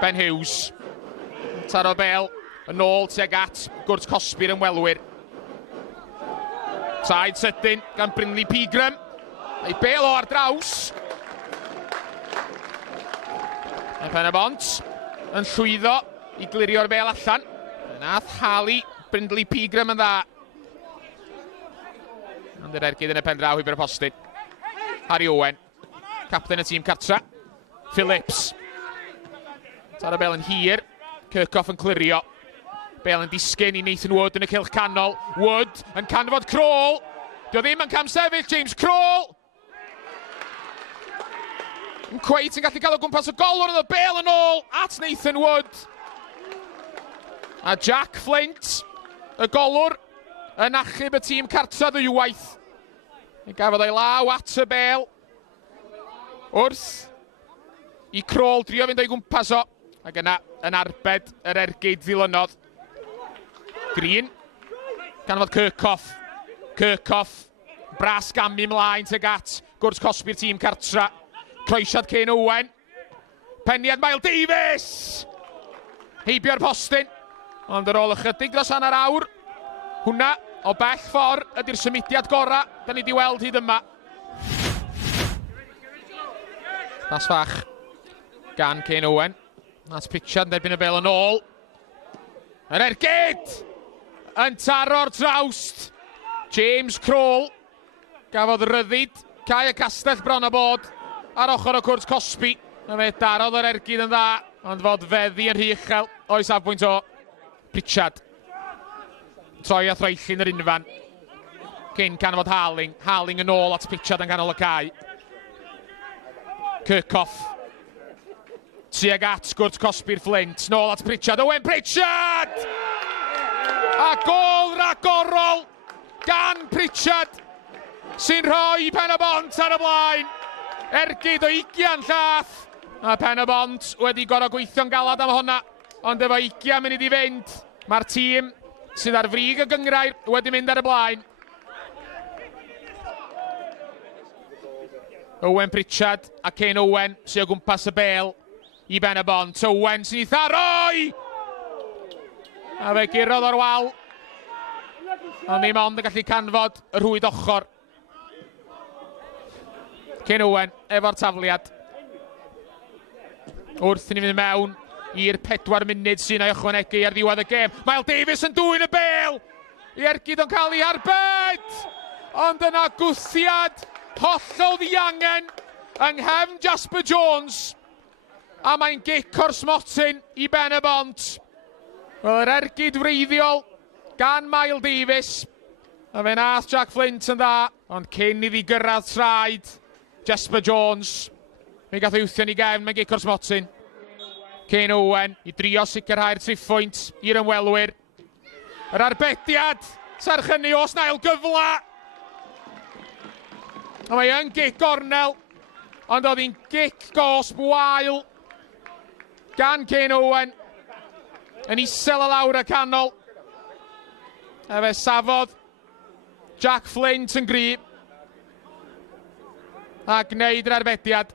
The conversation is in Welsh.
Ben Hughes. Taro Bale yn ôl tuag at gwrt Cosby'r ymwelwyr. Taid sydyn gan Brynley Pegram. Ei Bale o ar draws. Mae Pen-y-bont yn llwyddo i glirio'r Bale allan. Nath halu Brynley Pegram yn dda. Ond yr ergyd yn y pen draw i byr y postyn. Harry Owen, capten y tîm cartra. Phillips. Taro Bale yn hir. Kirkhoff yn clirio. Bale yn disgyn i Nathan Wood yn y cylch canol. Wood yn canfod Crawl. Dio ddim yn cam sefyll, James Crawl. Yn cweit yn gallu cael o gwmpas y golwr yn y Bale yn ôl at Nathan Wood. A Jack Fflint, y golwr, yn achub y tîm cartra ddwywaith. Yn gafodd ei law at y Bale. Wrth i Crawl drio fynd o'i gwmpas o. Ac yna yn arbed yr ergyd ddilynodd. Green, canfod Kirkhoff. Kirkhoff, bras gamu mlaen tuag at gwrs Cosby'r tîm cartra. Croesiad Kane Owen. Penniad Miles Davies. Heibio'r postyn. Ond ar ôl ychydig dros hanner awr. Hwna o bell ffordd ydy'r symudiad gora da ni wedi weld hyd yma. Pas fach gan Kane Owen. That's Pritchard yn derbyn y Bale yn ôl. Yr ergyd yn taro'r trawst. James Crawl gafodd ryddid Cai y Castell bron o bod ar ochr o cwrt Cosby. A fe darodd yr ergyd yn dda, ond fod feddi yn rhy uchel o'i safbwynt o. Pritchard. Troi a threillyn yr unfan. Cyn canfod Harling. Harling yn ôl at Pritchard yn canol y cae. Kirkhoff. Tuag at gwrt Cosby'r Flint. Nôl at Pritchard. Owen Pritchard! A gol ragorol gan Pritchard sy'n rhoi Pen-y-bont ar y blaen. Ergyd o 20 llath. A Pen-y-bont wedi gorau gweithio'n galad am honna. Ond efo 20 munud i fynd, mae'r tîm sydd ar frig y gyngrair wedi mynd ar y blaen. Owen Pritchard a Kane Owen sy'n o gwmpas y Bale i Pen-y-bont. Owen sy'n ei tharoi! A fe gurodd o'r wal. Ond ni mond yn gallu canfod y rhwyd ochr. Kane Owen efo'r tafliad. Wrth i ni fynd mewn i'r 4 munud sy'n ei ychwanegu ar ddiwedd y gêm. Miles Davies yn dwyn y Bale. I ergyd o'n cael ei arbed. Ond yna gwthiad hollol ddiangen yng nghefn Jasper Jones. A mae'n gic o'r smotyn i Pen-y-bont. Wel, yr ergyd wreiddiol gan Miles Davies. A fe nath Jack Fflint yn dda, ond cyn iddi gyrraedd traed Jasper Jones. Mi gath wthio ni gefn, mae'n gic o'r smotyn. Kane Owen i drio sicrhau'r triphwynt i'r ymwelwyr. Yr arbediad, serch hynny os nail gyfla. A mae yn gic gornel, ond oedd hi'n gic gosb wael gan Kane Owen yn isel y lawr y canol. A fe safodd Jack Fflint yn gryb a gwneud yr arbediad.